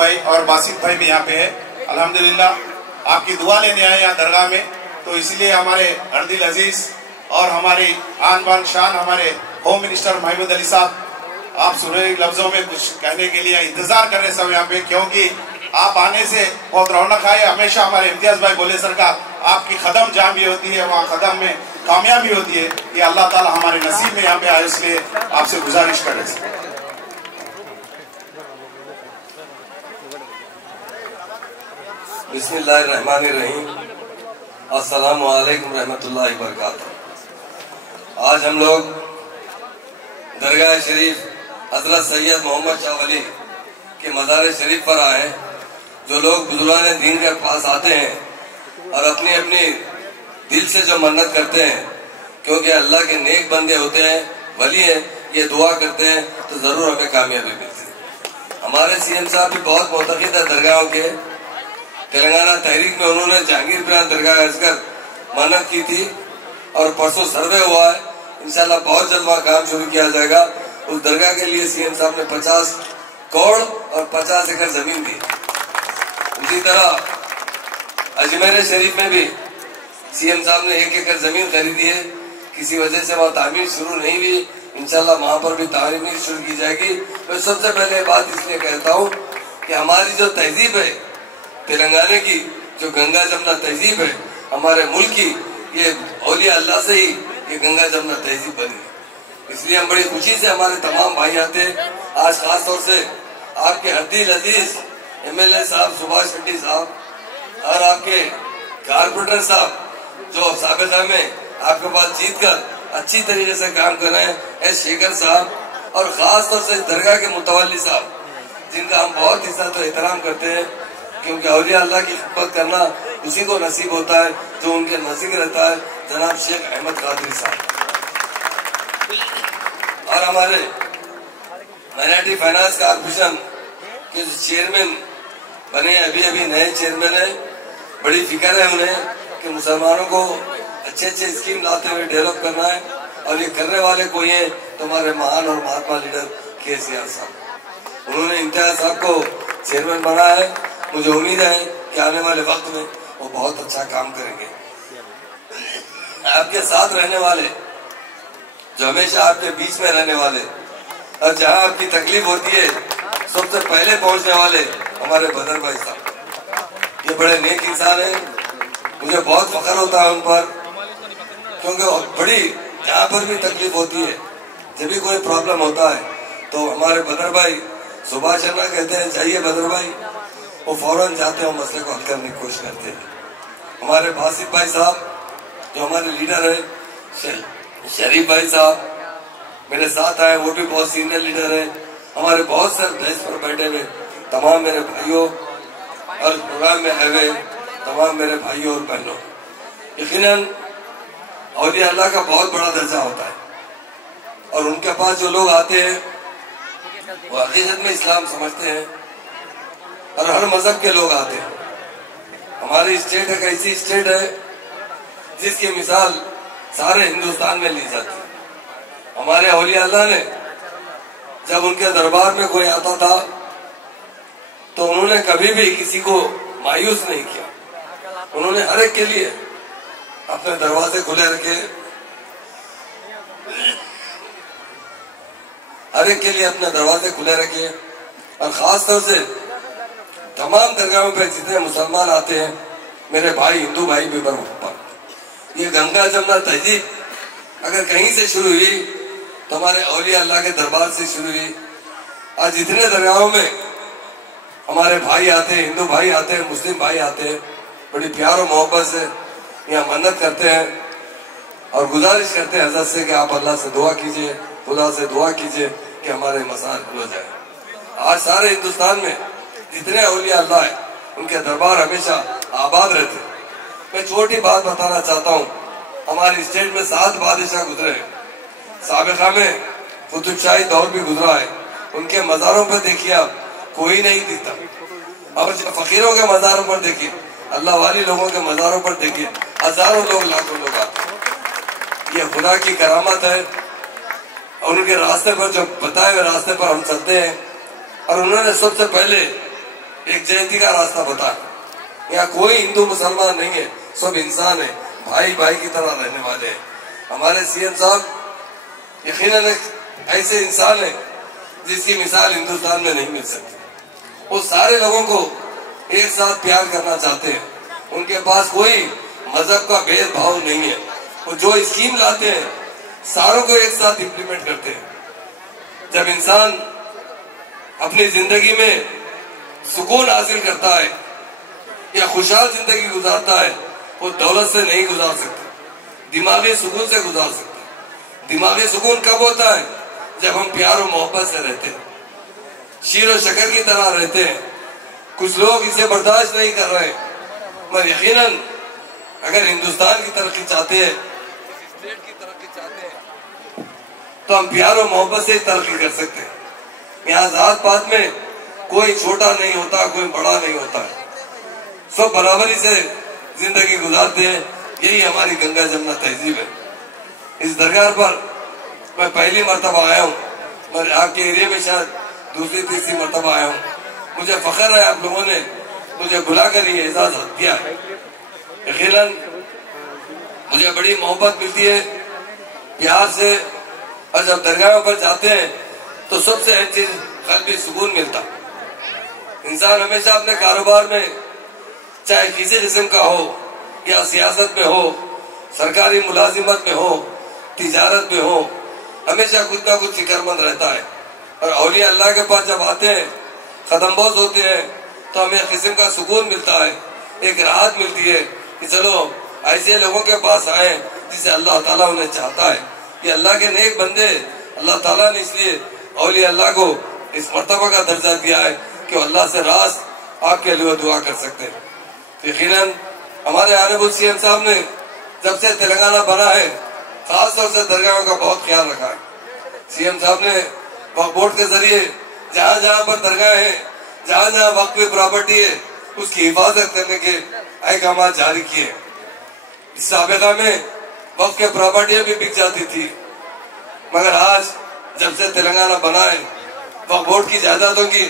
भाई और बासित भाई भी यहाँ पे है। अल्हम्दुलिल्लाह आपकी दुआ लेने आए यहाँ दरगाह में, तो इसलिए हमारे अर्दिल अजीज और हमारी आन बान शान हमारे होम मिनिस्टर महमूद अली साहब, आप सुनहरे लफ्जों में कुछ कहने के लिए इंतजार कर रहे सब यहाँ पे, क्योंकि आप आने से बहुत रौनक आए। हमेशा हमारे इम्तियाज भाई बोले सरकार आपकी कदम जहाँ भी होती है वहाँ कदम में कामयाबी होती है, ये अल्लाह ताला हमारे नसीब में यहाँ पे आए, इसलिए आपसे गुजारिश कर रहे हैं। बिस्मिल्लाहिर्रहमानिर्रहीम, अस्सलामु अलैकुम रहमतुल्लाहि व बरकातहू। आज हम लोग दरगाह शरीफ हजरत सैयद मोहम्मद शाह वली के मज़ार शरीफ पर आए। जो लोग बुजुर्गान दीन के पास आते हैं और अपनी अपनी दिल से जो मन्नत करते हैं, क्योंकि अल्लाह के नेक बंदे होते हैं, वली हैं, ये दुआ करते हैं तो जरूर हमें कामयाबी मिलती है। हमारे सीएम साहब भी बहुत मोतक़िद है दरगाहों के। तेलंगाना तहरीक में उन्होंने जहांगीर प्रांत दरगाह कर मन्नत की थी और परसों सर्वे हुआ है। इंशाल्लाह बहुत जल्द वहाँ काम शुरू किया जाएगा। उस दरगाह के लिए सीएम साहब ने 50 करोड़ और 50 एकड़ जमीन दी। उसी तरह अजमेर शरीफ में भी सीएम साहब ने 1 एकड़ जमीन खरीदी है। किसी वजह से वहाँ तामीर शुरू नहीं हुई, इंशाल्लाह वहाँ पर भी तामीर शुरू की जाएगी। मैं सबसे पहले बात इसलिए कहता हूँ कि हमारी जो तहजीब है तेलंगाना की, जो गंगा जमुना तहजीब है हमारे मुल्क की, ये औलिया अल्लाह से ही ये गंगा जमुना तहजीब बनी। इसलिए हम बड़ी खुशी से हमारे तमाम भाई आते हैं। आज खास तौर से आपके अर्दिल अजीज MLA साहब सुभाष शेट्टी साहब और आपके कारपोरेटर साहब जो साबिका में आपके पास जीत कर अच्छी तरीके से काम कर रहे हैं, एस शेखर साहब, और खास तौर से दरगाह के मुतवल्ली साहब जिनका हम बहुत इज्जत और एहतराम करते हैं, क्योंकि औलिया अल्लाह की खिदमत करना उसी को नसीब होता है जो उनके नजीक रहता है, जनाब शेख अहमद कादरी साहब। और हमारे माइनॉरिटी फाइनेंस कॉर्पोरेशन के जो चेयरमैन बने, अभी अभी नए चेयरमैन है, बड़ी फिक्र है उन्हें कि मुसलमानों को अच्छे अच्छे स्कीम लाते हुए डेवलप करना है, और ये करने वाले कोई है तो हमारे महान और महात्मा लीडर KCR साहब। उन्होंने इम्तियाज साहब को चेयरमैन बनाया है। मुझे उम्मीद है कि आने वाले वक्त में वो बहुत अच्छा काम करेंगे। आपके साथ रहने वाले, जो हमेशा आपके बीच में रहने वाले, और जहां आपकी तकलीफ होती है सबसे पहले पहुंचने वाले हमारे बदर भाई साहब, ये बड़े नेक इंसान हैं। मुझे बहुत फख्र होता है उन पर, क्योंकि बड़ी जहाँ पर भी तकलीफ होती है, जब भी कोई प्रॉब्लम होता है तो हमारे बदर भाई सुभाष शर्मा कहते हैं जाइए बदर भाई, वो फौरन जाते हैं, मसले को हल करने की कोशिश करते हैं। हमारे बासित भाई साहब जो हमारे लीडर है, शरीफ भाई साहब मेरे साथ आए, वो भी बहुत सीनियर लीडर है। हमारे बहुत सारे बेंच पर बैठे हुए तमाम मेरे भाइयों और प्रोग्राम में आए हुए तमाम मेरे भाइयों और बहनों, यकीनन औलिया अल्लाह का बहुत बड़ा दर्जा होता है, और उनके पास जो लोग आते हैं वो हकीकत में इस्लाम समझते हैं, और हर मजहब के लोग आते हैं। हमारी स्टेट एक ऐसी स्टेट है जिसकी मिसाल सारे हिंदुस्तान में ली जाती है। हमारे औलिया अल्लाह ने जब उनके दरबार में कोई आता था तो उन्होंने कभी भी किसी को मायूस नहीं किया। उन्होंने हर एक के लिए अपने दरवाजे खुले रखे, हर एक के लिए अपने दरवाजे खुले रखे, और खास तौर से तमाम दरगाहों पर जितने मुसलमान आते हैं, मेरे भाई हिंदू भाई भी पर ये गंगा जमुना तहजीब अगर कहीं से शुरू हुई तो हमारे औलिया अल्लाह के दरबार से शुरू हुई। आज जितने दरगाहों में हमारे भाई आते हैं, हिंदू भाई आते हैं, मुस्लिम भाई आते हैं, बड़ी प्यार और मोहब्बत से यहाँ मन्नत करते हैं और गुजारिश करते हैं हजरत से कि आप अल्लाह से दुआ कीजिए, खुदा से दुआ कीजिए कि हमारे मसाइल हल हो जाए। आज सारे हिंदुस्तान में जितने औलिया अल्लाह है उनके दरबार हमेशा आबाद रहते हैं। मैं छोटी बात बताना चाहता हूँ, हमारी स्टेट में 7 बादशाह गुजरे हैं, साबिका में कुतुबशाही दौर भी गुजरा है। उनके मज़ारों पर देखिए आप, कोई नहीं दिखता, और फकीरों के मज़ारों पर देखिए, अल्लाह वाली लोगों के मज़ारों पर देखिए, हजारों लोग लाखों लोग आते हैं। ये खुदा की करामत है, और उनके रास्ते पर जो बताए हुए रास्ते पर हम चलते हैं। और उन्होंने सबसे पहले एक जयंती का रास्ता बताए। यहाँ कोई हिंदू मुसलमान नहीं है, सब इंसान है, भाई भाई की तरह रहने वाले हैं। हमारे सीएम साहब यकीनन ऐसे इंसान है जिसकी मिसाल हिंदुस्तान में नहीं मिल सकती। वो सारे लोगों को एक साथ प्यार करना चाहते हैं, उनके पास कोई मजहब का भेदभाव नहीं है। वो जो स्कीम लाते हैं सारों को एक साथ इम्प्लीमेंट करते हैं। जब इंसान अपनी जिंदगी में सुकून हासिल करता है या खुशहाल जिंदगी गुजारता है, वो दौलत से नहीं गुजार सकता, दिमागी सुकून से गुजार सकता है। दिमागी सुकून कब होता है? जब हम प्यार और मोहब्बत से रहते हैं, शीर और शक्कर की तरह रहते हैं। कुछ लोग इसे बर्दाश्त नहीं कर रहे, मगर यकीनन अगर हिंदुस्तान की तरक्की चाहते हैं, स्टेट की तरक्की चाहते हैं, तो हम प्यार और मोहब्बत से ही तरक्की कर सकते हैं। यहाँ जात पात में कोई छोटा नहीं होता, कोई बड़ा नहीं होता, सब बराबरी से जिंदगी गुजारते हैं। यही हमारी गंगा जमुना तहजीब है। इस दरगाह पर मैं पहली मर्तबा आया हूँ, मैं आपके एरिया में शायद दूसरी तीसरी मर्तबा आया हूँ। मुझे फख्र है आप लोगों ने मुझे बुलाकर ये इजाजत दिया है। यकीनन मुझे बड़ी मोहब्बत मिलती है प्यार से, और जब दरगाहों पर जाते हैं तो सबसे अहम चीज कल्बी सुकून मिलता। इंसान हमेशा अपने कारोबार में, चाहे किसी किस्म का हो या सियासत में हो, सरकारी मुलाजिमत में हो, तिजारत में हो, हमेशा कुछ ना कुछ फिक्रमंद रहता है। और औलिया अल्लाह के पास जब आते हैं, कदमबोज होते हैं, तो हमें एक किस्म का सुकून मिलता है, एक राहत मिलती है कि चलो ऐसे लोगों के पास आए जिसे अल्लाह ताला उन्हें चाहता है। ये अल्लाह के नेक बंदे, अल्लाह ताला ने इसलिए औलिया अल्लाह को इस मर्तबा का दर्जा दिया है कि अल्लाह से रास आपके लिए दुआ कर सकते हैं। यकीनन हमारे आनेबुल सीएम साहब ने जब से तेलंगाना बना है, खास तौर से दरगाहों का बहुत ख्याल रखा है। सीएम साहब ने वक्फ बोर्ड के जरिए जहाँ जहाँ पर दरगाह है, जहाँ जहाँ वक्फ की प्रॉपर्टी है, उसकी हिफाजत करने के अहकाम जारी किए। इस साबिका में वक्फ के प्रॉपर्टियां भी बिक जाती थी, मगर आज जब से तेलंगाना बना है, वक्फ बोर्ड की जायदादों की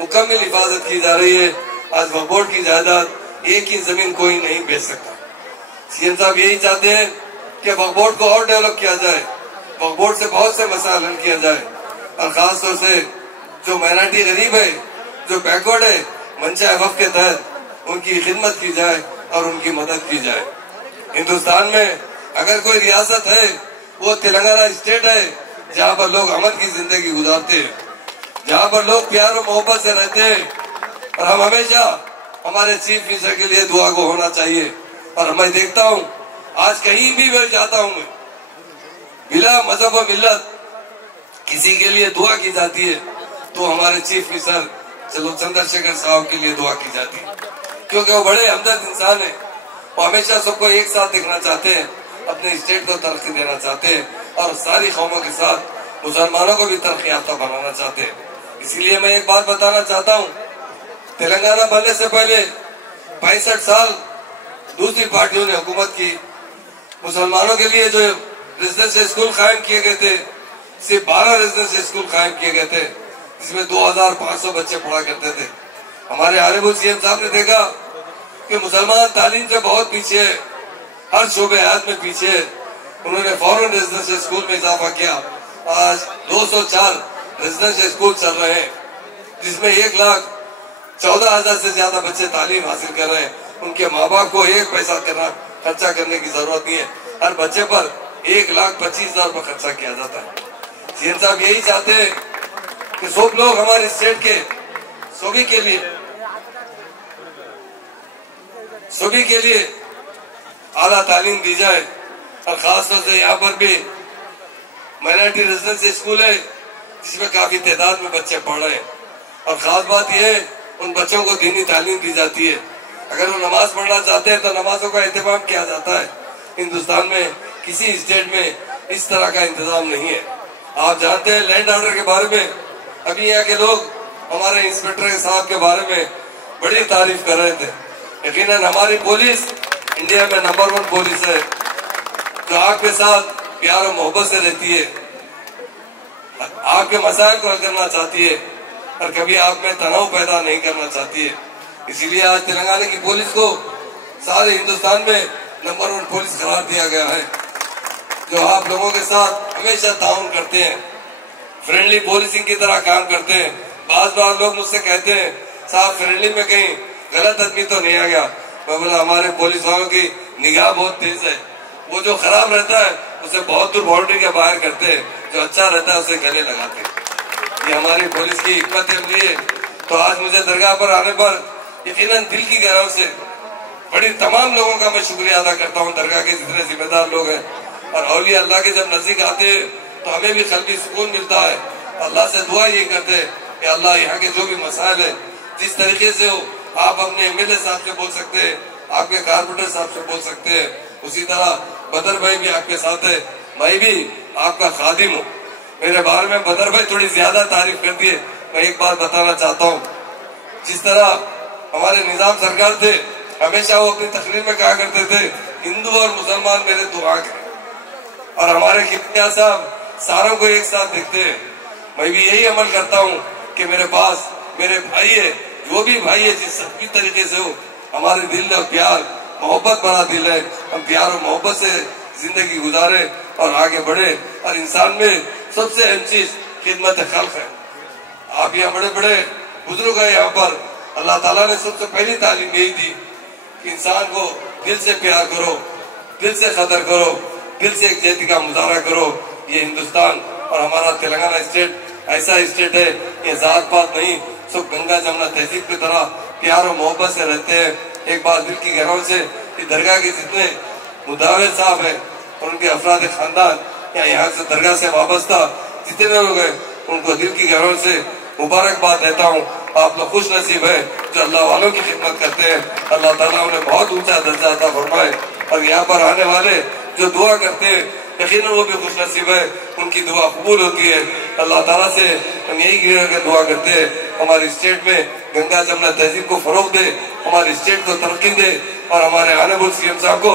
मुकम्मल हिफाजत की जा रही है। आज वक्फ बोर्ड की जायदाद एक ही जमीन कोई नहीं बेच सकता। सीएम साहब यही चाहते हैं कि वक्फ बोर्ड को और डेवलप किया जाए, वक्फ बोर्ड से बहुत से मसाइल हल किया जाए, और खास तौर से जो माइनॉरिटी गरीब है, जो बैकवर्ड है, मंशा वक्फ के तहत उनकी खिदमत की जाए और उनकी मदद की जाए। हिंदुस्तान में अगर कोई रियासत है वो तेलंगाना स्टेट है, जहाँ पर लोग अमन की जिंदगी गुजारते हैं, जहाँ पर लोग प्यार और मोहब्बत से रहते हैं। और हम हमेशा हमारे चीफ मिनिस्टर के लिए दुआ को होना चाहिए। और मैं देखता हूँ आज कहीं भी मैं जाता हूँ, मैं बिला मजहब और मिल्लत किसी के लिए दुआ की जाती है तो हमारे चीफ मिनिस्टर चलो चंद्रशेखर साहब के लिए दुआ की जाती है, क्योंकि वो बड़े हमदर्द इंसान है। वो हमेशा सबको एक साथ देखना चाहते हैं, अपने स्टेट को तरक्की देना चाहते हैं, और सारी कौमों के साथ मुसलमानों को भी तरक्की याफ्ता बनाना चाहते हैं। इसीलिए मैं एक बात बताना चाहता हूँ, तेलंगाना बनने से पहले 65 साल दूसरी पार्टियों ने हुकूमत की। मुसलमानों के लिए जो रेजिडेंशियल स्कूल कायम किए गए थे, सिर्फ 12 रेजिडेंशियल स्कूल कायम किए गए थे, जिसमें 2500 बच्चे पढ़ा करते थे। हमारे आनेबुल सीएम साहब ने देखा कि मुसलमान तालीम से बहुत पीछे है, हर शोबे हयात में पीछे है। उन्होंने फौरन रेजिडेंशियल स्कूल में इजाफा किया। आज 204 रेजिडेंशियल स्कूल चल रहे हैं, जिसमें 1,14,000 से ज्यादा बच्चे तालीम हासिल कर रहे हैं। उनके माँ बाप को एक पैसा खर्चा करने की जरूरत नहीं है, हर बच्चे पर 1,25,000 रुपये खर्चा किया जाता है। सीएम साहब यही चाहते हैं कि सब लोग हमारे स्टेट के सभी के लिए आला तालीम दी जाए। और खासतौर से यहाँ पर भी माइनॉरिटी रेजिडेंशियल स्कूल है, जिसमें काफी तादाद में बच्चे पढ़ रहे हैं। और खास बात यह है, उन बच्चों को दीनी तालीम दी जाती है। अगर वो नमाज पढ़ना चाहते हैं तो नमाजों का एहतमाम किया जाता है। हिंदुस्तान में किसी स्टेट में इस तरह का इंतजाम नहीं है। आप जानते हैं लैंड ऑर्डर के बारे में, अभी यहाँ के लोग हमारे इंस्पेक्टर साहब के बारे में बड़ी तारीफ कर रहे थे। यकीनन हमारी पुलिस इंडिया में नंबर 1 पुलिस है, जो आपके साथ प्यार और मोहब्बत से रहती है, आपके मसाइल को हल करना चाहती है। और कभी आप में तनाव पैदा नहीं करना चाहती है। इसीलिए आज तेलंगाना की पुलिस को सारे हिंदुस्तान में नंबर 1 पुलिस करार दिया गया है, जो आप लोगों के साथ हमेशा ताउन करते हैं, फ्रेंडली पुलिसिंग की तरह काम करते हैं। बार लोग मुझसे कहते हैं साहब फ्रेंडली में कहीं गलत आदमी तो नहीं आ गया। मैं बोला हमारे पुलिस वालों की निगाह बहुत तेज है, वो जो खराब रहता है उसे बहुत दूर बाउंड्री के बाहर करते हैं, जो अच्छा रहता है उसे गले लगाते हैं। ये हमारी पुलिस की हिम्मत अमली है। तो आज मुझे दरगाह पर आने पर यकीनन दिल की गहराई से बड़ी तमाम लोगों का मैं शुक्रिया अदा करता हूँ, दरगाह के जितने जिम्मेदार लोग हैं। और औलिया अल्लाह के जब नजदीक आते हैं तो हमें भी कल्बी सुकून मिलता है। अल्लाह से दुआ ये करते हैं कि अल्लाह यहाँ के जो भी मसाइल है जिस तरीके से हो आप अपने एमएलए साहब से बोल सकते हैं, आपके कारपोरेटर साहब से बोल सकते हैं, उसी तरह बदर भाई भी आपके साथ है, मैं भी आपका खादिम हूँ। मेरे बारे में बदर भाई थोड़ी ज्यादा तारीफ कर दिए। मैं एक बात बताना चाहता हूँ, जिस तरह हमारे निजाम सरकार थे हमेशा वो अपनी तकरीर में कहा करते थे हिंदू और मुसलमान मेरे दुआ के, और हमारे खिमिया साहब सारों को एक साथ देखते हैं। मैं भी यही अमल करता हूँ कि मेरे पास मेरे भाई है, जो भी भाई है जिस भी तरीके से हो, हमारे दिल में प्यार मोहब्बत भरा दिल है, हम प्यार और मोहब्बत से जिंदगी गुजारे और आगे बढ़े। और इंसान में सबसे अहम चीज खिदमत खल्क है। आप यहाँ बड़े बड़े बुजुर्ग है, यहाँ पर अल्लाह ताला ने सबसे पहली तालीम यही दी कि इंसान को दिल से प्यार करो, दिल से कदर करो, दिल से एक जाति का मुजाहरा करो। ये हिंदुस्तान और हमारा तेलंगाना स्टेट ऐसा स्टेट है, ये जात पात नहीं, सब गंगा जमुना तहजीब की तरह प्यार और मोहब्बत से रहते हैं। एक बार दिल की गहराई से कि दरगाह के जितने मुदाविर साहब है और उनके अफराद खानदान या यहाँ से दरगाह से वाबस्ता जितने लोग हैं उनको दिल की गहराई से मुबारकबाद देता हूँ। आप लोग खुश नसीब है जो अल्लाह वालों की खिदमत करते हैं। अल्लाह ताला उन्हें बहुत ऊंचा दर्जा अता फरमाए। और यहाँ पर आने वाले जो दुआ करते हैं यकीनन वो भी खुश नसीब है, उनकी दुआ कबूल होती है। अल्लाह ताला से हम यही दुआ करते हैं हमारी स्टेट में गंगा जमुना तहजीब को फरोग दे, हमारी स्टेट को तरक्की दे और हमारे आनेबुल सीएम साहब को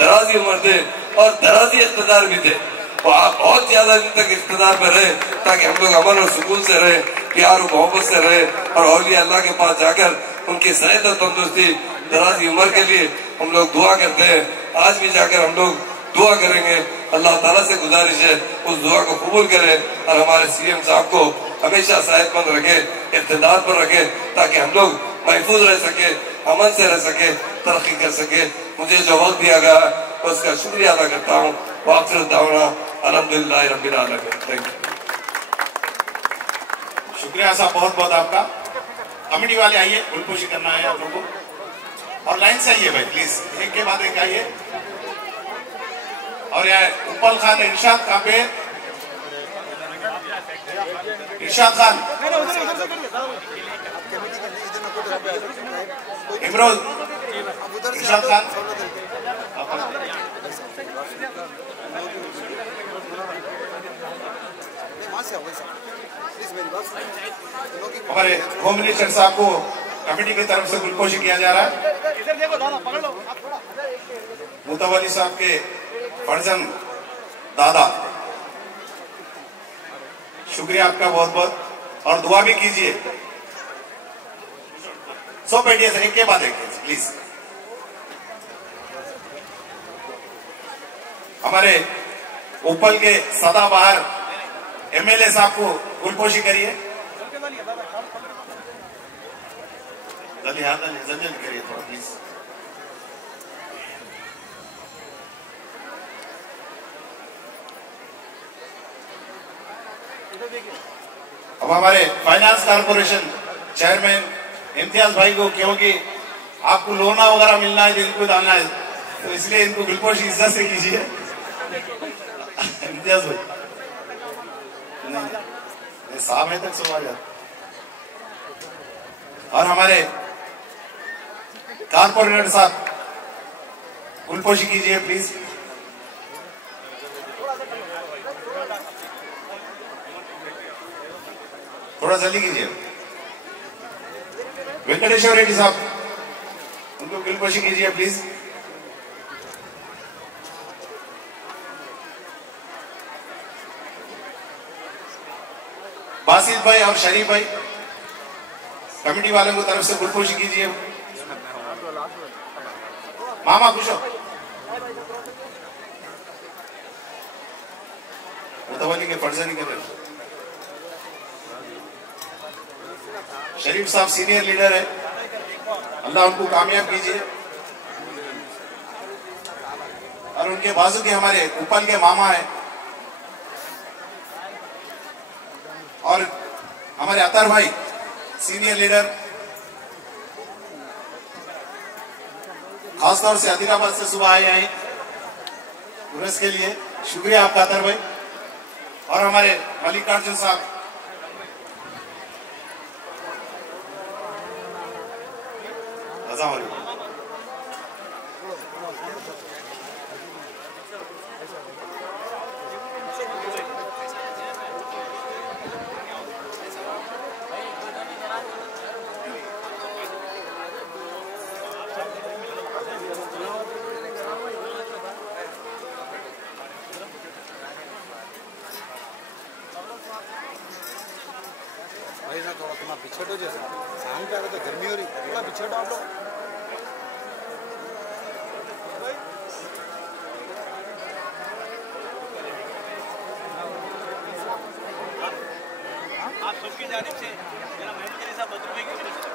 दराजी उम्र दे और दराजी इक़्तिदार भी दे। तो आप बहुत ज्यादा दिन तक इक़्तिदार में रहे ताकि हम लोग अमन और सुकून से रहे, प्यार और मोहब्बत से रहे और औलिया अल्लाह के पास जाकर उनकी सेहत और तंदुरुस्ती दराजी उम्र के लिए हम लोग दुआ करते हैं। आज भी जाकर हम लोग दुआ करेंगे। अल्लाह ताला से गुजारिश है उस दुआ को कबूल करे और हमारे सीएम साहब को हमेशा सेहतमंद रखे, इक़्तिदार पर रखे ताकि हम लोग महफूज रह सके, अमन से रह सके, तरक्की कर सके। मुझे जो वक्त दिया गया उसका शुक्रिया अदा करता हूँ। वाक़िर दावना अल्हम्दुलिल्लाह रब्बिल आलमीन। Thank you. शुक्रिया साहब, बहुत बहुत आपका। कमेटी वाले आइए, गुलपोशी करना है आप लोगों को और लाइन से आइए भाई प्लीज, एक के बाद एक आइए। और यह उपल खान इरशाद कहाँ पे? इरशाद खान, इमरोज, इरशाद खान, हमारे होम मिनिस्टर साहब को कमेटी की तरफ से गुलपोशी किया जा रहा है। मुतवल्ली साहब के फर्जन दादा, शुक्रिया आपका बहुत बहुत और दुआ भी कीजिए। सो बैठिए सर, एक के बाद एक प्लीज। हमारे उपल के सदाबहार एमएलए साहब को गुलपोशी करिए। जल्दी करिए थोड़ा प्लीज। अब हमारे फाइनेंस कारपोरेशन चेयरमैन इम्तियाज भाई को, क्योंकि आपको लोना वगैरह मिलना है, इनको डालना है, तो इसलिए इनको गुलपोशी इज्जत से कीजिए। इम्तियाज भाई नहीं साहब है तक सुबह जाता। और हमारे कारपोरेटर साहब गुलपोशी कीजिए प्लीज। थोड़ा जल्दी कीजिए। वेंकटेश्वर रेड्डी साहब उनको गुलपोशी कीजिए प्लीज। बासित भाई और शरीफ भाई कमेटी वालों की तरफ से गुलपोशी कीजिए। मामा खुश हो मुतवली के फर्ज नहीं कर रहे। शरीफ साहब सीनियर लीडर है, अल्लाह उनको कामयाब कीजिए। और उनके बाजू के हमारे उपल के मामा है और हमारे अतर भाई सीनियर लीडर, खासतौर से आदिलाबाद से सुबह आए हैं उर्स के लिए। शुक्रिया आपका अतर भाई। और हमारे मल्लिकार्जुन साहब, भाई ना थोड़ा तुम्हारा पीछे तो जैसा शाम पे आ रहे तो गर्मी हो रही, थोड़ा पीछे डाल लो। आप सबकी जानिब से मेरा महमूद अली साहब बदरुभाई की तरफ से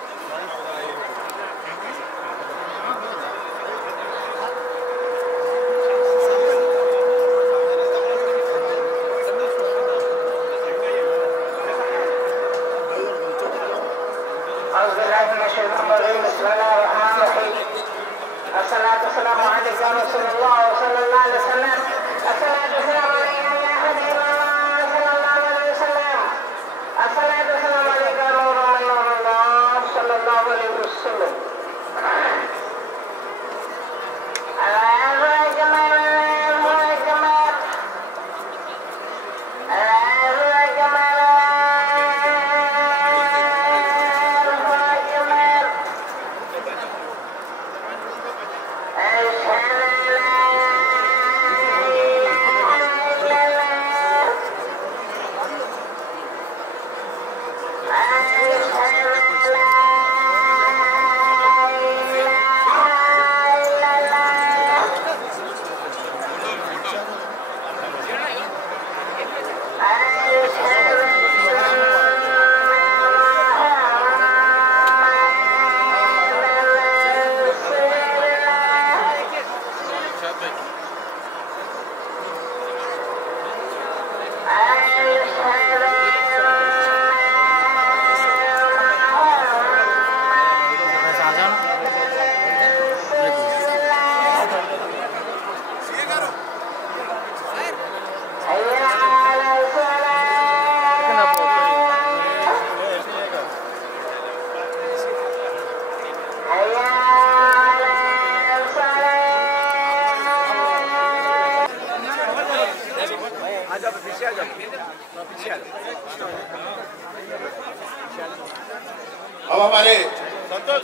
अब हमारे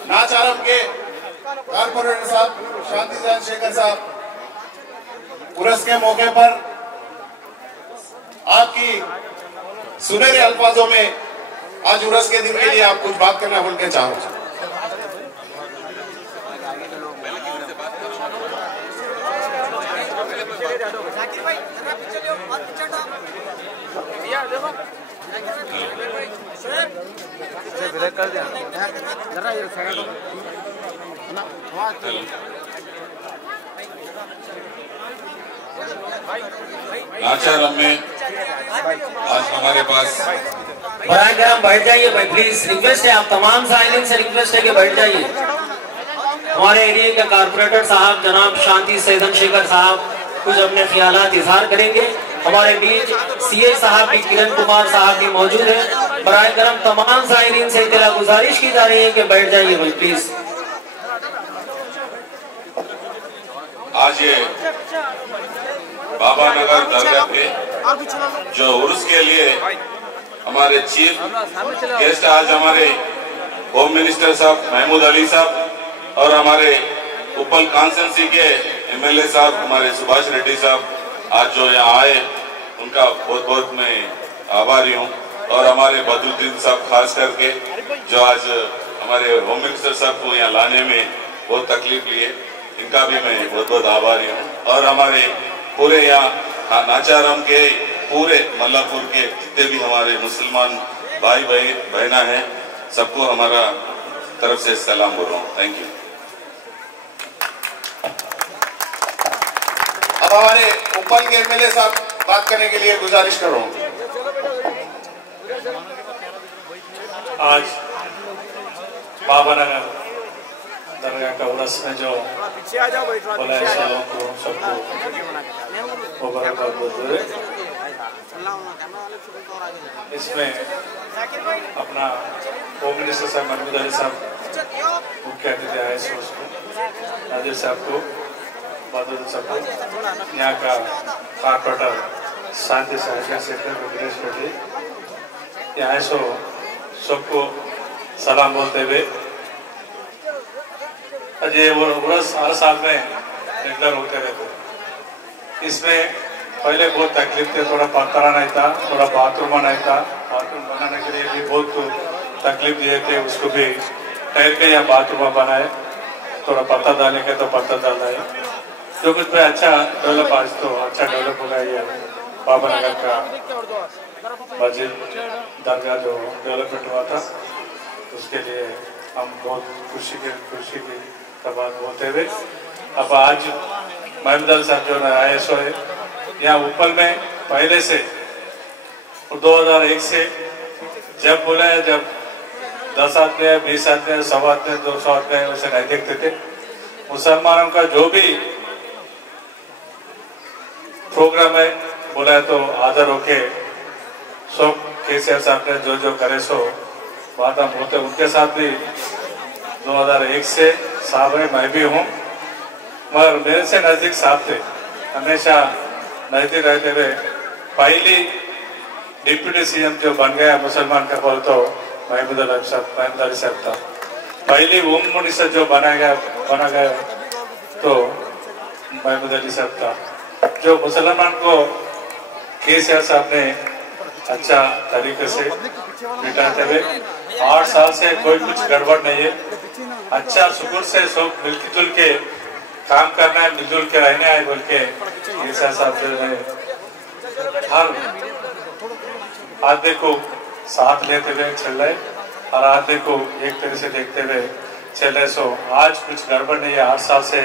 नाचारम के कारपोरेटर साहब शांति शेखर साहब उर्स के मौके पर आपकी सुनहरे अल्फाजों में आज उर्स के दिन के लिए आप कुछ बात करना बोल के चाहो। नाचारम में आज हमारे पास बराए करम बैठ जाइए भाई, प्लीज रिक्वेस्ट है, आप तमाम साइलिन से रिक्वेस्ट है कि बैठ जाइए। हमारे एरिया के कारपोरेटर साहब जनाब शांति सैदन शेखर साहब कुछ अपने ख्यालात इजहार करेंगे। हमारे बीच सीए साहब भी किरण कुमार साहब भी मौजूद है। बराए करम तमाम साइलिन से इतला गुजारिश की जा रही है कि बैठ जाइए भाई प्लीज। आज ये बाबा नगर दरगाह पे जो उर्स के लिए हमारे चीफ गेस्ट आज हमारे होम मिनिस्टर साहब महमूद अली साहब और हमारे उपल कॉन्स्टिट्यूंसी के एमएलए साहब हमारे सुभाष रेड्डी साहब आज जो यहाँ आए उनका बहुत बहुत मैं आभारी हूँ। और हमारे बदरुद्दीन साहब खास करके जो आज हमारे होम मिनिस्टर साहब को यहाँ लाने में बहुत तकलीफ लिए, इनका भी मैं बहुत बहुत आभारी हूँ। और हमारे पूरे यहाँ नाचाराम के पूरे मल्लापुर के जितने भी हमारे मुसलमान भाई बहना हैं, सबको हमारा तरफ से सलाम बोल रहा हूँ। Thank you. अब हमारे उपल के एमएलए साहब बात करने के लिए गुजारिश कर रहा हूँ। आज बाबा नगर दरगाह का उर्स में जो बोला सबको मुबारकबाद बोलते हुए इसमें अपना होम मिनिस्टर साहब महमूद अली साहब मुख्य अतिथि आए, नाजिर साहब को, बदरुद्दीन साहब को, यहाँ का कारपोरेटर शांति सहायता सेक्रेटरी विनेश रेड्डी यहाँ सो सबको सलाम बोलते हुए अजय वो उर्स हर साल में रेगुलर होते रहते। इसमें पहले बहुत तकलीफ थे, थोड़ा पत्थरा नहीं था, थोड़ा बाथरूम नहीं था, बाथरूम बनाने के लिए भी बहुत तकलीफ दिए थे, उसको भी ठहर के यहाँ बाथरूम बनाए, थोड़ा पत्थर डालने के तो पत्थर डाल रहे, जो कुछ भी अच्छा डेवलप, आज तो अच्छा डेवलप हो गया। ये बाबा नगर का मस्जिद दरगाह जो डेवलपमेंट हुआ था, उसके लिए हम बहुत खुशी की बात बोलते हुए अब आज महमूद अली साहब जो आए सो है यहाँ ऊपर में पहले से 2001 से जब बोला है, जब 10 आदमी 20 आदमी 100 आदमी 200 आदमी उसे नहीं देखते थे। मुसलमानों का जो भी प्रोग्राम है बोला है तो आदर होके सब केसीआर साहब ने जो करे सो बात हम होते, उनके साथ भी 2001 से साहब है, मैं भी हूँ, मगर मेरे से नजदीक साहब थे, हमेशा नजदीक रहते हुए। पहली डिप्यूटी सीएम जो बन गया मुसलमान का बोल तो महमूद अली साहब था। पहली होम मिनिस्टर जो बना गया तो महमूद अली साहब था। जो मुसलमान को केसीआर साहब ने अच्छा तरीके से बिठाते हुए 8 साल से कोई कुछ गड़बड़ नहीं है, अच्छा सुकून से सब मिलजुल के काम करना है, मिलजुल के रहना है बोल के केसीआर साहब जो है हर आदमी को साथ लेते हुए चल रहे, हर आदमी को एक तरह से देखते हुए चल रहे। सो आज कुछ गड़बड़ नहीं है, 8 साल से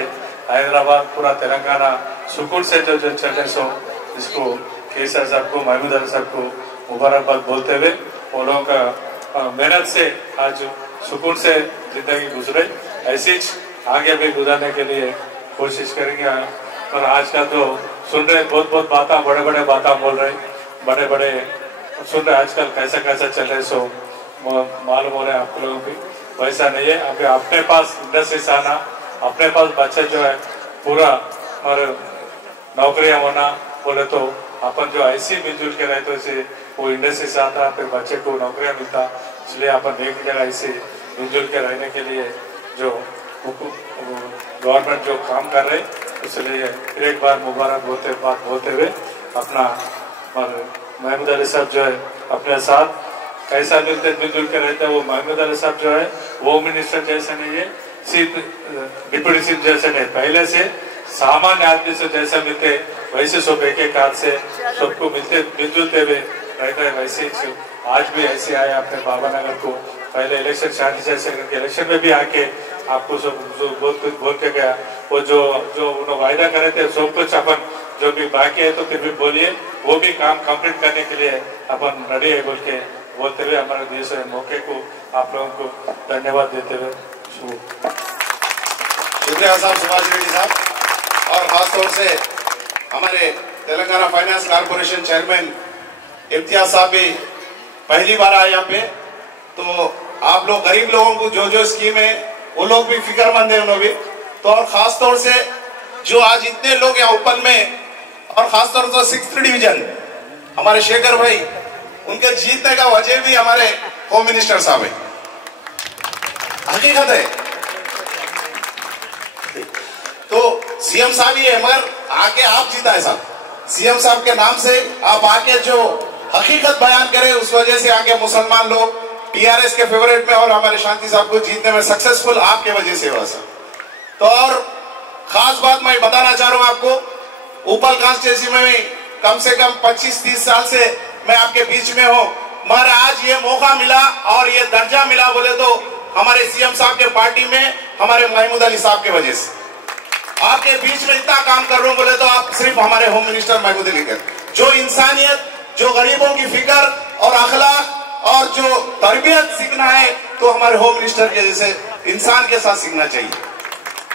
हैदराबाद पूरा तेलंगाना सुकून से जो चल रहे, सो इसको केसीआर साहब को महमूद अली साहब को मुबारकबाद बोलते हुए वो लोगों का मेहनत से आज सुकून से जिंदगी गुजरे, ऐसी आगे भी गुजारने के लिए कोशिश करेंगे। और आज का तो सुन रहे बहुत बातें, बड़े बातें बोल रहे, बड़े सुन रहे, आजकल कैसा चल रहे, सो मालूम हो रहा है आप लोगों को, वैसा नहीं है। अभी अपने पास इंडस्ट्री से आना, अपने पास बच्चे जो है पूरा और नौकरियां होना बोले तो अपन जो ऐसी मिलजुल के रहते वैसे वो इंडस्ट्री से आता, फिर बच्चे को नौकरियां मिलता, इसलिए अपन एक जगह ऐसे मिलजुल के रहने के लिए जो गवर्नमेंट जो काम कर रहे, इसलिए फिर एक बार मुबारक बोलते हुए अपना महमूद अली साहब जो है अपने साथ कैसा मिलजुल के रहते हैं। वो महमूद अली साहब जो है वो मिनिस्टर जैसे नहीं है, डिप्यूटी सीएम जैसे नहीं, पहले से सामान्य आदमी से जैसा मिलते वैसे सब एक हाथ से सबको मिलजुलते हुए रहता है, वैसे आज भी ऐसे आए अपने बाबा नगर को। पहले इलेक्शन शांति जैसे करके इलेक्शन में भी आके आपको सब बोल के गया, वो जो उन्होंने वायदा करे थे सब कुछ अपन जो भी बाकी है तो फिर भी बोलिए, वो भी काम कंप्लीट करने के लिए अपन रेडी है बोल के बोलते हुए हमारे देश है मौके को आप लोगों को धन्यवाद देते हुए शुक्रिया साहब सुभाष रेड्डी साहब। और खासतौर से हमारे Telangana finance corporation chairman Imtiaz साहब भी पहली बार आए यहाँ पे, तो आप लोग गरीब लोगों को जो स्कीम है वो लोग भी फिक्रमंद है उन्होंने भी। तो और खासतौर से जो आज इतने लोग यहाँ ऊपर में, और खासतौर से 6th डिवीजन हमारे शेखर भाई, उनके जीतने का वजह भी हमारे होम मिनिस्टर साहब है, हकीकत है। तो सीएम साहब ही है, मगर आके आप जीता है साहब, सीएम साहब के नाम से आप आके जो हकीकत बयान करे, उस वजह से आगे मुसलमान लोग टीआरएस के फेवरेट में और हमारे शांति साहब को जीतने में सक्सेसफुल आपके वजह से हुआ सर। तो और खास बात मैं बताना चाह रहा हूं आपको, ऊपल कॉन्स्टिट्यूंसी में कम से कम 25-30 साल से मैं आपके बीच में हूं, मगर आज ये मौका मिला और ये दर्जा मिला बोले तो हमारे सीएम साहब के पार्टी में हमारे महमूद अली साहब के वजह से। आपके बीच में इतना काम कर रहा हूं बोले तो आप सिर्फ हमारे होम मिनिस्टर महमूद अली के, जो इंसानियत, जो गरीबों की फिक्र और अखलाक और जो तरबियत सीखना है तो हमारे होम मिनिस्टर के जैसे इंसान के साथ सीखना चाहिए।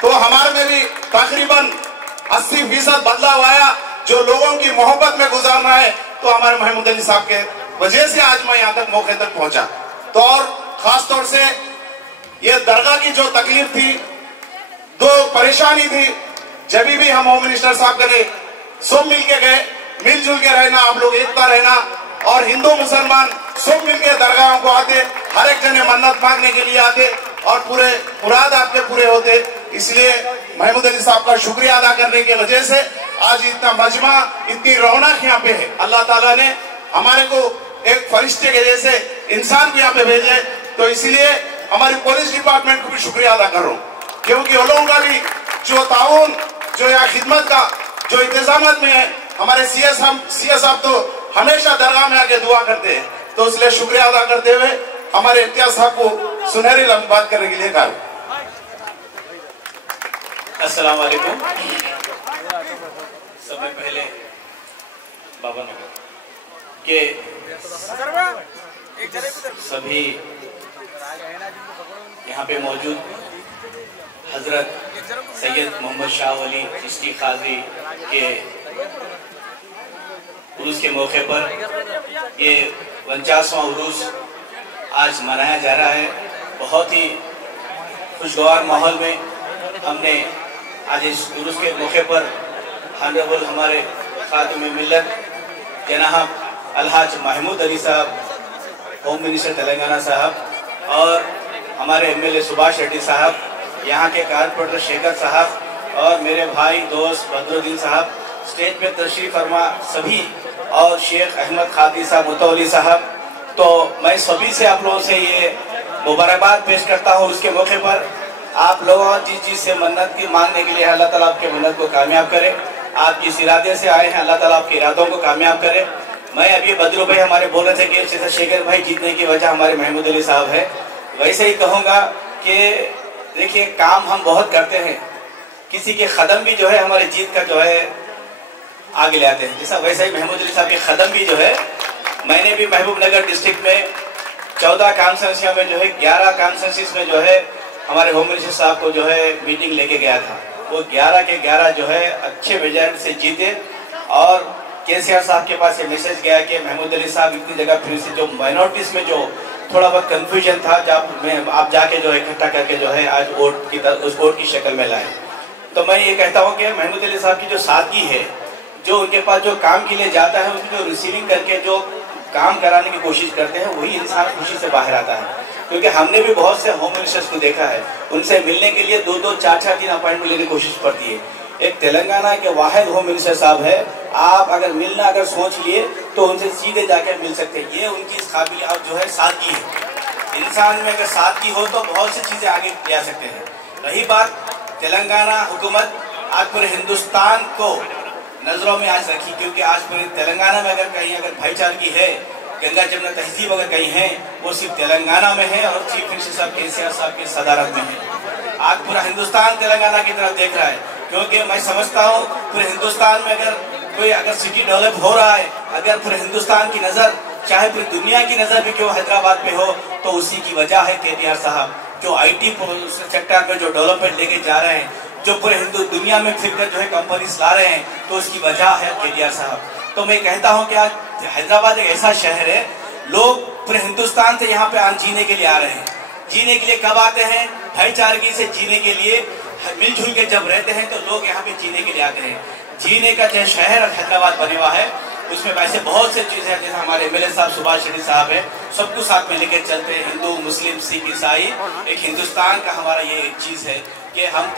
तो हमारे में भी तकरीबन 80% बदलाव आया, जो लोगों की मोहब्बत में गुजारना है तो हमारे महमूद अली साहब के वजह से आज मैं यहाँ तक मौके तक पहुंचा। तो और खास तौर से ये दरगाह की जो तकलीफ थी, दो परेशानी थी, जब भी हम होम मिनिस्टर साहब करे सब मिल के गए, मिलजुल के रहना, आप लोग एकता रहना, और हिंदू मुसलमान सब मिल के दरगाहों को आते, हर एक जने मन्नत मांगने के लिए आते और पूरे मुराद आपके पूरे होते। इसलिए महमूद अली साहब का शुक्रिया अदा करने की वजह से आज इतना मजमा, इतनी रौनक यहाँ पे है। अल्लाह ताला ने हमारे को एक फरिश्ते के जैसे इंसान को यहाँ पे भेजे, तो इसलिए हमारी पुलिस डिपार्टमेंट को भी शुक्रिया अदा कर रहा हूँ, क्योंकि उन लोगों का भी जो ताउन, जो यहाँ खिदमत का जो इंतजाम में है, हमारे सीएस साहब तो हमेशा दरगाह में आके दुआ करते हैं, तो इसलिए शुक्रिया अदा करते हुए हमारे इम्तियाज साहब को सुनहरी लम्हा बात करने के लिए कहा। अस्सलाम वालेकुम। सबसे पहले बाबा नगर के सभी यहाँ पे मौजूद हजरत सैयद मोहम्मद शाह वली चिश्ती काजी के उरूस के मौके पर ये 49वां उरूस आज मनाया जा रहा है। बहुत ही खुशगवार माहौल में हमने आज इस उरूस के मौके पर हॉनरेबल हमारे खादिम मिल्लत जनाब अलहाज महमूद अली साहब, होम मिनिस्टर तेलंगाना साहब, और हमारे एमएलए सुभाष रेड्डी साहब, यहाँ के कारपोरेटर शेखर साहब और मेरे भाई दोस्त बदरुद्दीन साहब, स्टेज पे तशरीफ फरमा सभी, और शेख अहमद खादी साहब, मुतवली साहब। तो मैं सभी से आप लोगों से ये मुबारकबाद पेश करता हूँ उसके मौके पर। आप लोगों जिस चीज़ से मन्नत की मांगने के लिए, अल्लाह ताला आपके मन्नत को कामयाब करे। आप जिस इरादे से आए हैं, अल्लाह ताला आपके इरादों को कामयाब करे। मैं अभी बदरू भाई हमारे बोल रहे थे कि चंद्रशेखर भाई जीतने की वजह हमारे महमूद अली साहब है, वैसे ही कहूँगा कि देखिए काम हम बहुत करते हैं, किसी के कदम भी जो है हमारी जीत का जो है आगे ले आते हैं, जैसा वैसे ही महमूद अली साहब के कदम भी जो है, मैंने भी महबूब नगर डिस्ट्रिक्ट में 14 कॉन्स्टिट्यूंसियों में जो है 11 कॉन्स्टिट्यूंसीज में जो है हमारे होम मिनिस्टर साहब को जो है मीटिंग लेके गया था। वो 11 के 11 जो है अच्छे मेजॉरिटी से जीते, और केसीआर साहब के पास ये मैसेज गया कि महमूद अली साहब इतनी जगह फिर से जो माइनॉरिटीज में जो थोड़ा बहुत कंफ्यूजन था, जब आप जाके जो इकट्ठा करके जो है आज वोट की उस वोट की शक्ल में लाए। तो मैं ये कहता हूँ कि महमूद अली साहब की जो सादगी है, जो उनके पास जो काम के लिए जाता है, उसकी जो रिसीविंग करके जो काम कराने की कोशिश करते हैं, वही इंसान खुशी से बाहर आता है। क्योंकि हमने भी बहुत से होम मिनिस्टर्स को देखा है, उनसे मिलने के लिए 2-2, 4-4 दिन अपॉइंटमेंट लेने की कोशिश पड़ती है। एक तेलंगाना के वाहिद होम मिनिस्टर साहब है, आप अगर मिलना अगर सोच लिए तो उनसे सीधे जाकर मिल सकते हैं। ये उनकी काबिलियत जो है सादगी है। इंसान में अगर सादगी हो तो बहुत सी चीजें आगे ले सकते हैं। रही बात तेलंगाना हुकूमत आज पूरे हिंदुस्तान को नजरों में आज रखी, क्योंकि आज पूरे तेलंगाना में अगर कहीं अगर भाईचारगी है, गंगा जमुना तहजीब अगर कहीं है, वो सिर्फ तेलंगाना में है और चीफ मिनिस्टर साहब केसीआर साहब की सदारत में है। आज पूरा हिंदुस्तान तेलंगाना की तरफ देख रहा है, क्योंकि मैं समझता हूँ पूरे हिंदुस्तान में अगर कोई अगर सिटी डेवलप हो रहा है, अगर पूरे हिंदुस्तान की नजर, चाहे पूरी दुनिया की नजर भी क्यों हैदराबाद पे हो, तो उसी की वजह है केटीआर साहब, जो IT सेक्टर में जो डेवलपमेंट लेके जा रहे हैं, जो पूरे हिंदू दुनिया में फिर जो है कंपनीज ला रहे हैं, तो उसकी वजह है केटीआर साहब। तो मैं कहता हूँ कि आज हैदराबाद एक ऐसा शहर है, लोग पूरे हिंदुस्तान से यहाँ पे जीने के लिए आ रहे हैं। जीने के लिए कब आते हैं? भाईचारगी से जीने के लिए, मिलजुल के जब रहते हैं तो लोग यहाँ पे जीने के लिए आते हैं। जीने का जो शहर हैदराबाद बने हुआ है, उसमें वैसे बहुत से चीजें हैं, जैसे हमारे एमएलए साहब सुभाष रेड्डी साहब है, सबको साथ में लेकर चलते हैं, हिंदू मुस्लिम सिख ईसाई। एक हिंदुस्तान का हमारा ये एक चीज है कि हम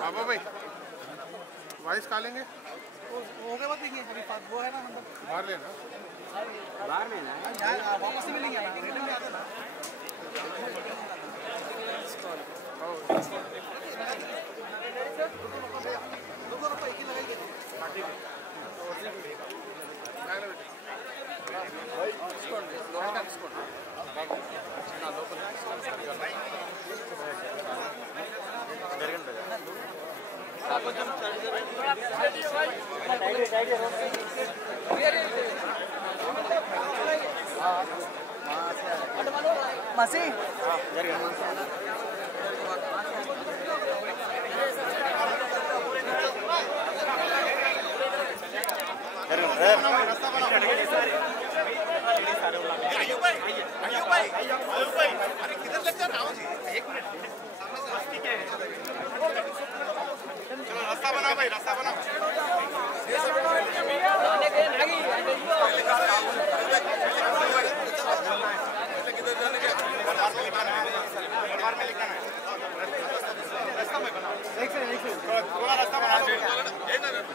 बाबा भाई वाइस खा लेंगे हो गए बात देंगे अभी वो है ना मतलब बाहर लेना वापस से मिलेंगे रिटर्न में आते ना masih रास्ता बना भाई रास्ता बना थोड़ा रास्ता बना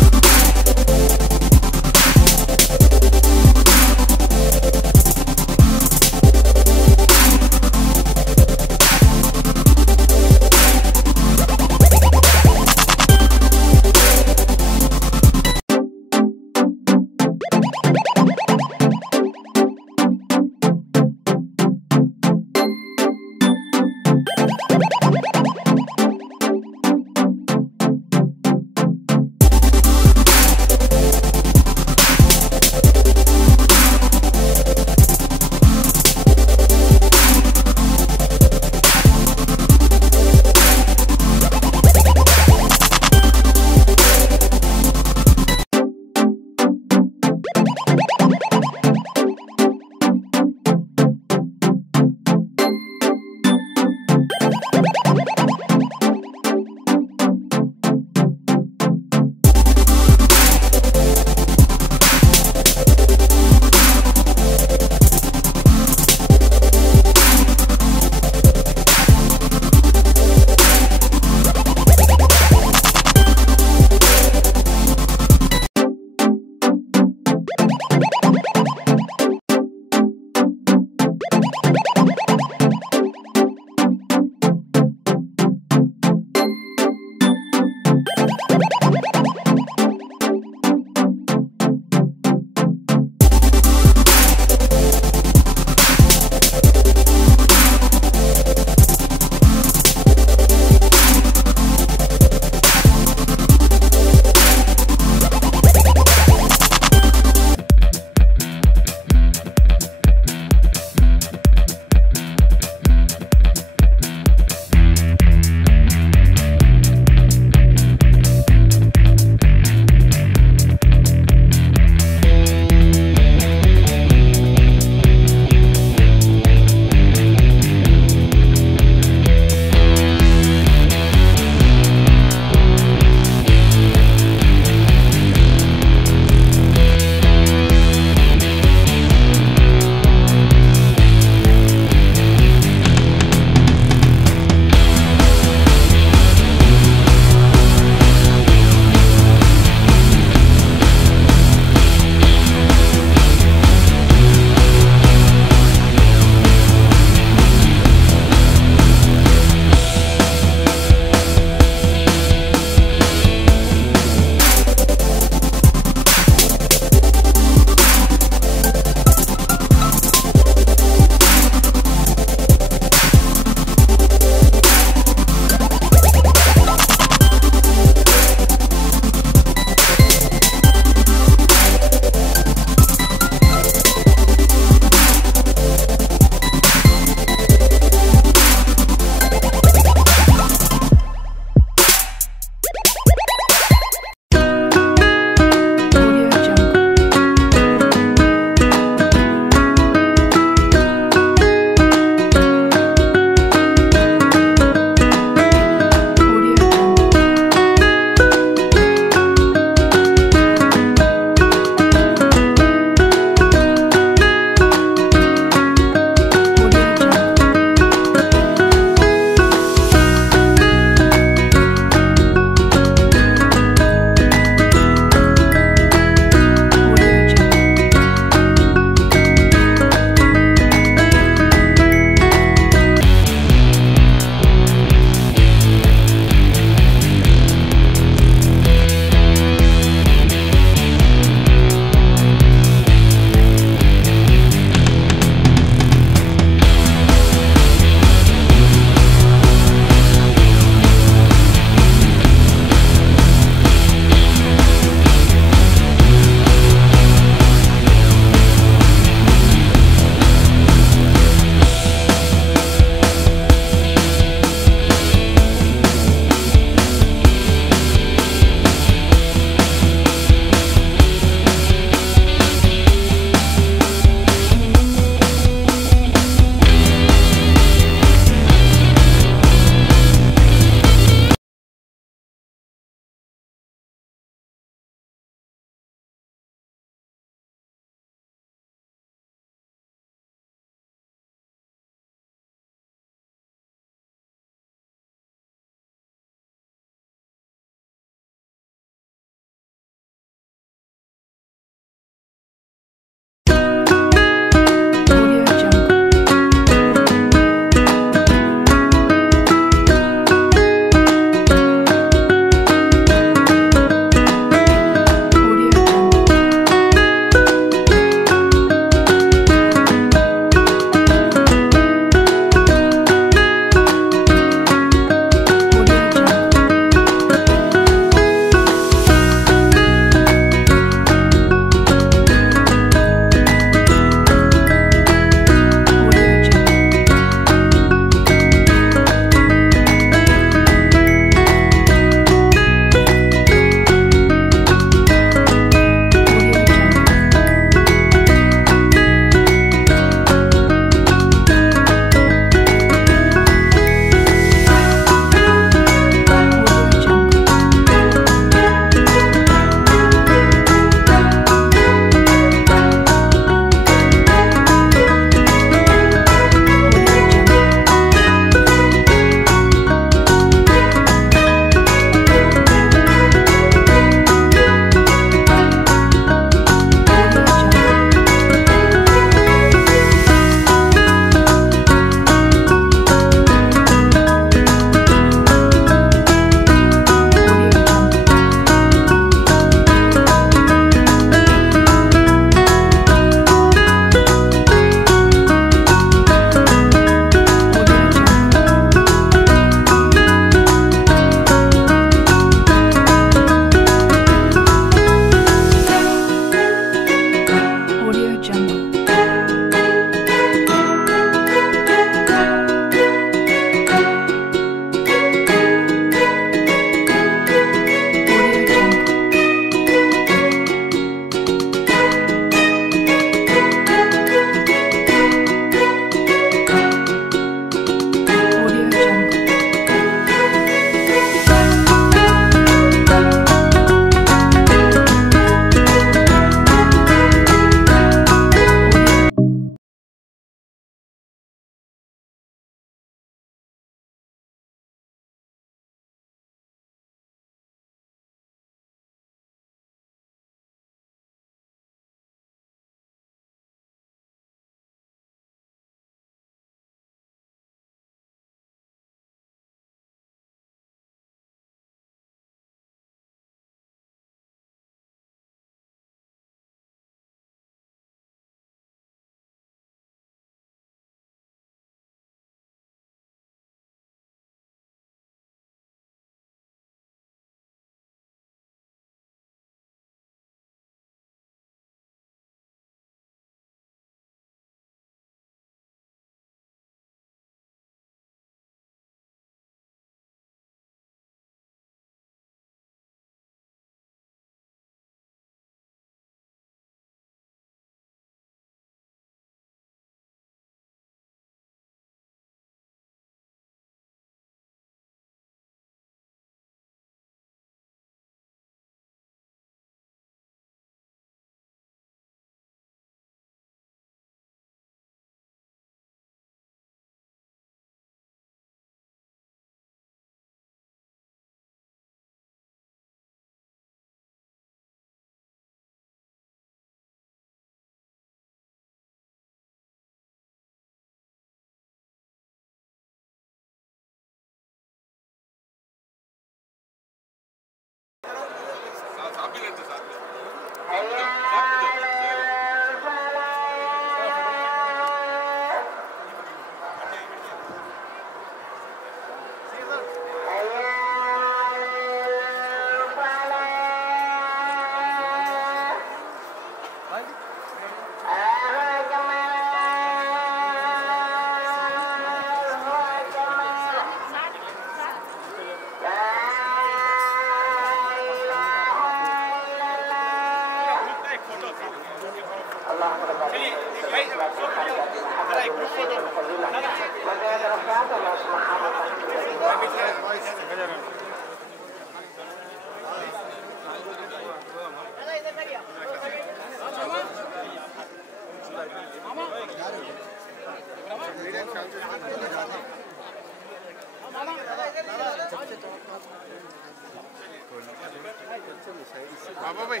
बाबा भाई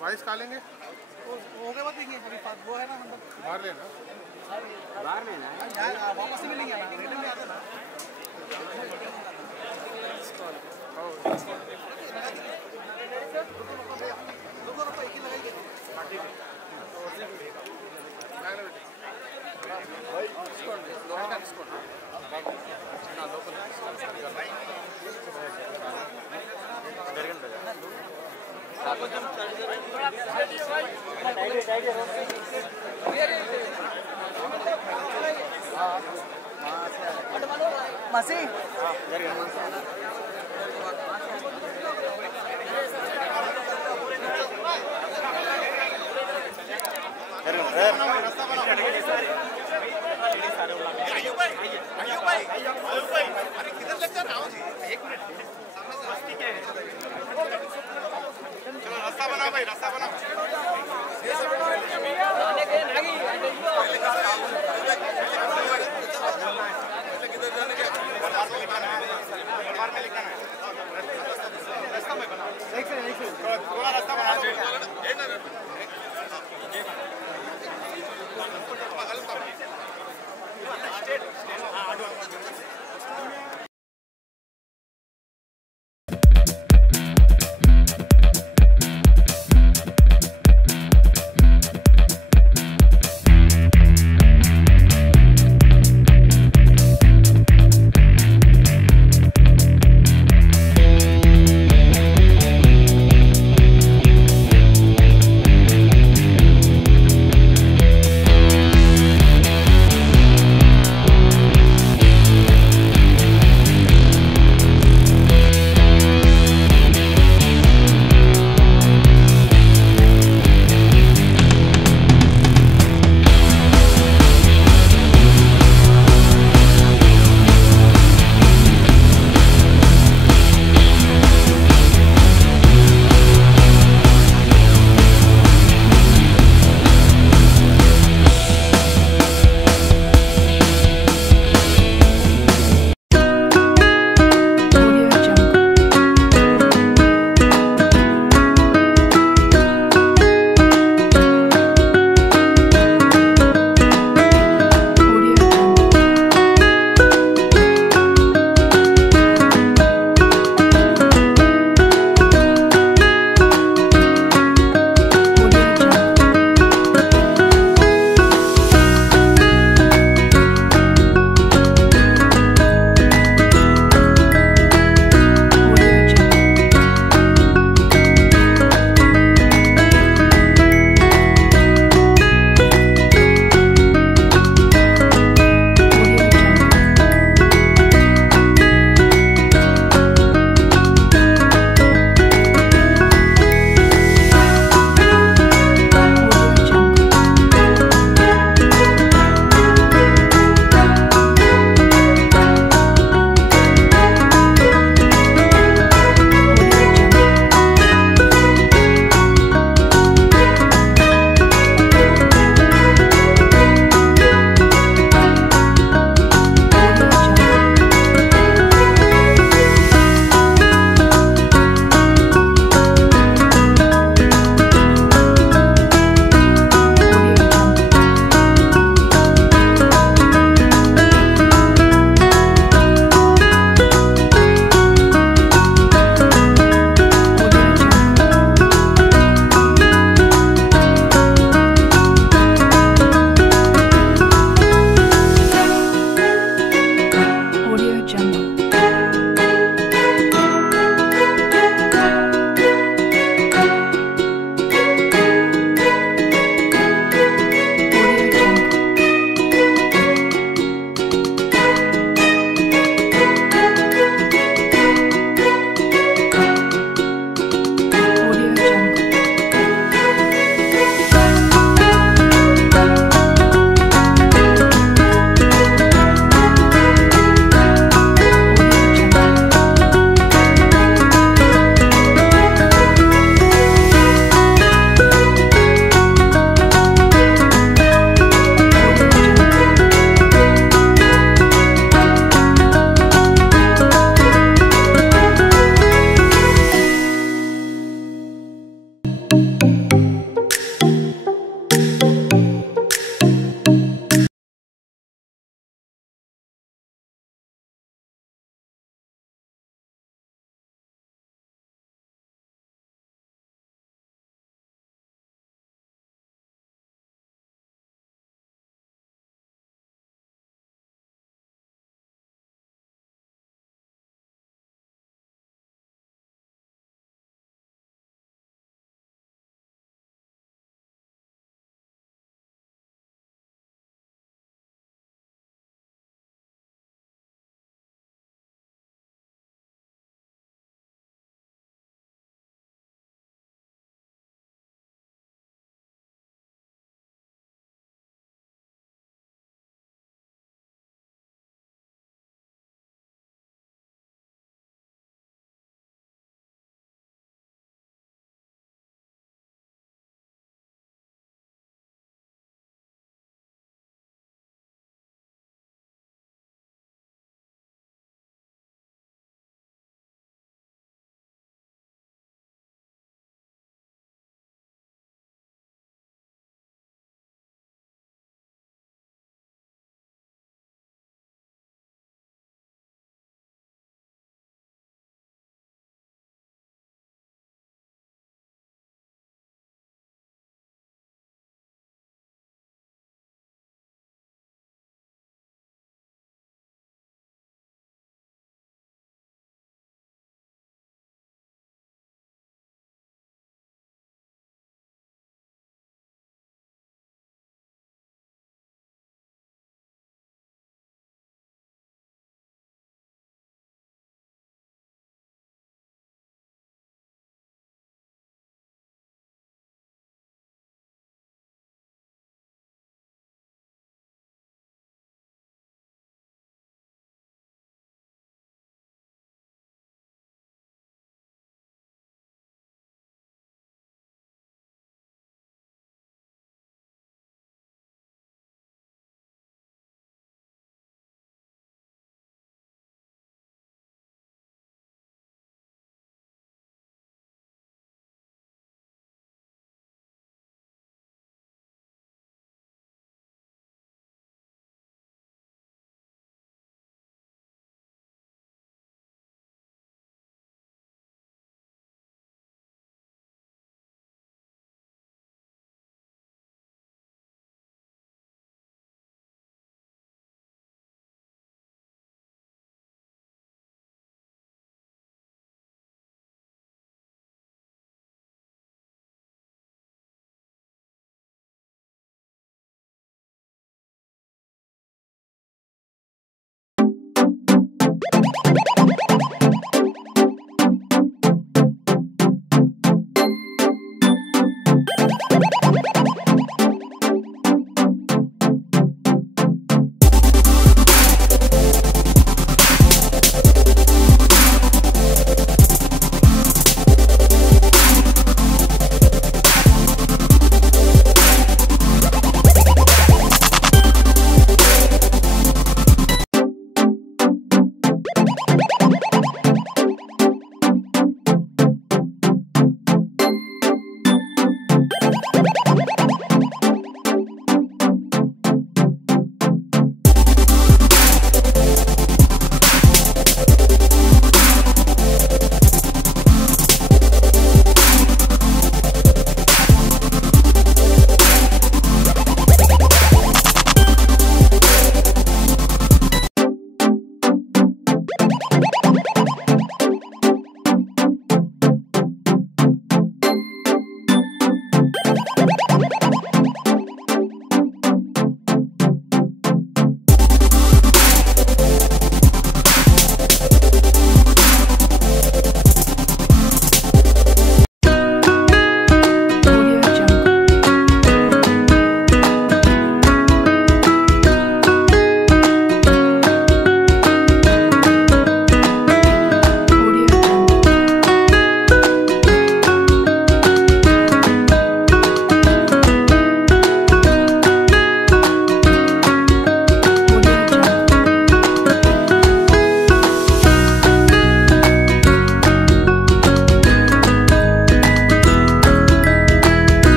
वाइस खा लेंगे हो गए बात देंगे वो है ना मतलब बाहर लेना वापस से मिलेंगे ना रिटर्न में आते ना masih रास्ता बनाओ भाई रास्ता बनाओ थोड़ा रास्ता बना है।